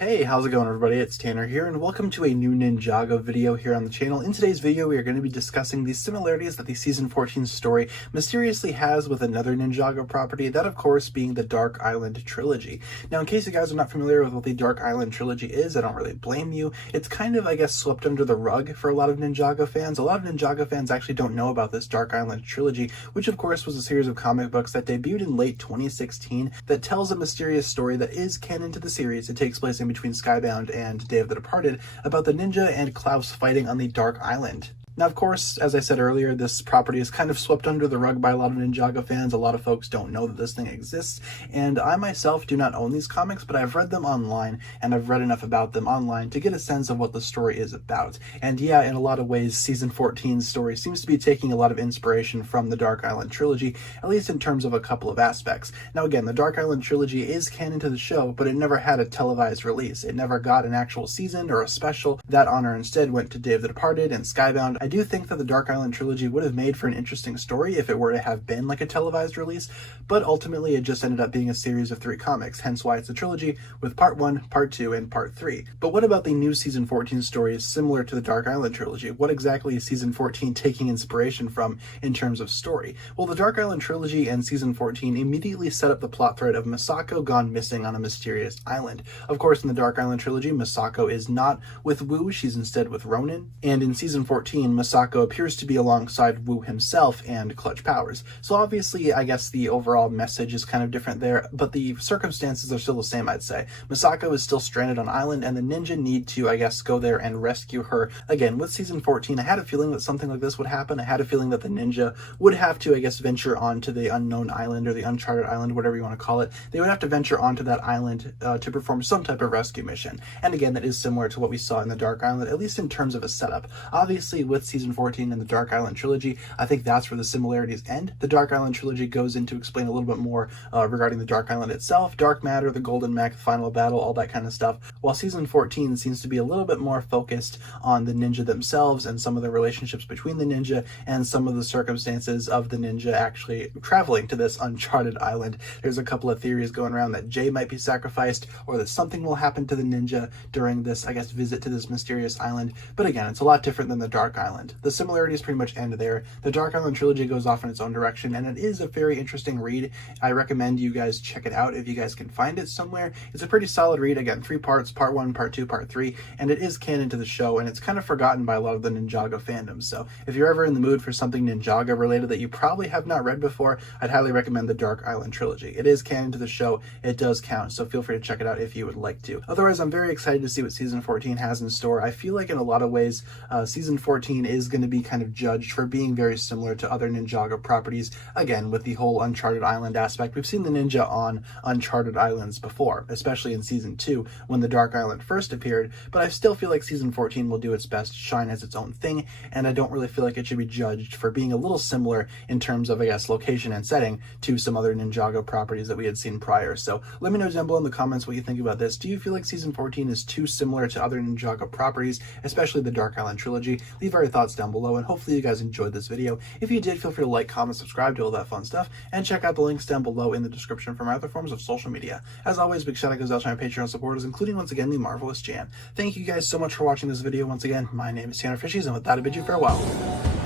Hey, how's it going everybody? It's Tanner here and welcome to a new Ninjago video here on the channel. In today's video, we are going to be discussing the similarities that the Season 14 story mysteriously has with another Ninjago property, that of course being the Dark Island Trilogy. Now, in case you guys are not familiar with what the Dark Island Trilogy is, I don't really blame you. It's kind of, I guess, swept under the rug for a lot of Ninjago fans. A lot of Ninjago fans actually don't know about this Dark Island Trilogy, which of course was a series of comic books that debuted in late 2016 that tells a mysterious story that is canon to the series. It takes place in between Skybound and Day of the Departed, about the ninja and Klaus fighting on the Dark Island. Now, of course, as I said earlier, this property is kind of swept under the rug by a lot of Ninjago fans. A lot of folks don't know that this thing exists, and I myself do not own these comics, but I've read them online, and I've read enough about them online to get a sense of what the story is about. And yeah, in a lot of ways, Season 14's story seems to be taking a lot of inspiration from the Dark Island Trilogy, at least in terms of a couple of aspects. Now again, the Dark Island Trilogy is canon to the show, but it never had a televised release. It never got an actual season or a special. That honor instead went to Day of the Departed and Skybound. I do think that the Dark Island Trilogy would have made for an interesting story if it were to have been like a televised release, but ultimately it just ended up being a series of 3 comics, hence why it's a trilogy with Part 1, Part 2, and Part 3. But what about the new Season 14 story is similar to the Dark Island Trilogy? What exactly is Season 14 taking inspiration from in terms of story? Well, the Dark Island Trilogy and Season 14 immediately set up the plot thread of Misako gone missing on a mysterious island. Of course, in the Dark Island Trilogy, Misako is not with Wu, she's instead with Ronin, and in Season 14, Misako appears to be alongside Wu himself and Clutch Powers. So obviously, I guess the overall message is kind of different there, but the circumstances are still the same, I'd say. Misako is still stranded on island, and the ninja need to, I guess, go there and rescue her. Again, with Season 14, I had a feling that something like this would happen. I had a feeling that the ninja would have to, I guess, venture onto the unknown island, or the uncharted island, whatever you want to call it. They would have to venture onto that island to perform some type of rescue mission. And again, that is similar to what we saw in the Dark Island, at least in terms of a setup. Obviously, with Season 14 and the Dark Island Trilogy, I think that's where the similarities end. The Dark Island Trilogy goes in to explain a little bit more regarding the Dark Island itself, dark matter, the golden mech, final battle, all that kind of stuff, while Season 14 seems to be a little bit more focused on the ninja themselves and some of the relationships between the ninja and some of the circumstances of the ninja actually traveling to this uncharted island. There's a couple of theories going around that Jay might be sacrificed, or that something will happen to the ninja during this, I guess, visit to this mysterious island. But again, it's a lot different than the Dark Island. The similarities pretty much end there. The Dark Island Trilogy goes off in its own direction, and it is a very interesting read. I recommend you guys check it out if you guys can find it somewhere. It's a pretty solid read. Again, 3 parts, Part 1, Part 2, Part 3, and it is canon to the show, and it's kind of forgotten by a lot of the Ninjago fandom. So if you're ever in the mood for something Ninjago related that you probably have not read before, I'd highly recommend the Dark Island Trilogy. It is canon to the show. It does count, so feel free to check it out if you would like to. Otherwise, I'm very excited to see what Season 14 has in store. I feel like in a lot of ways, Season 14 is going to be kind of judged for being very similar to other Ninjago properties. Again, with the whole Uncharted Island aspect, we've seen the ninja on Uncharted Islands before, especially in Season 2 when the Dark Island first appeared, but I still feel like Season 14 will do its best to shine as its own thing, and I don't really feel like it should be judged for being a little similar in terms of, I guess, location and setting to some other Ninjago properties that we had seen prior. So let me know down below in the comments what you think about this. Do you feel like Season 14 is too similar to other Ninjago properties, especially the Dark Island Trilogy? Leave all your thoughts down below, and hopefully you guys enjoyed this video. If you did, feel free to like, comment, subscribe, do all that fun stuff, and check out the links down below in the description for my other forms of social media. As always, big shout out goes out to my Patreon supporters, including once again the Marvelous Jan. Thank you guys so much for watching this video. Once again, my name is TannerFishies, and with that I bid you farewell.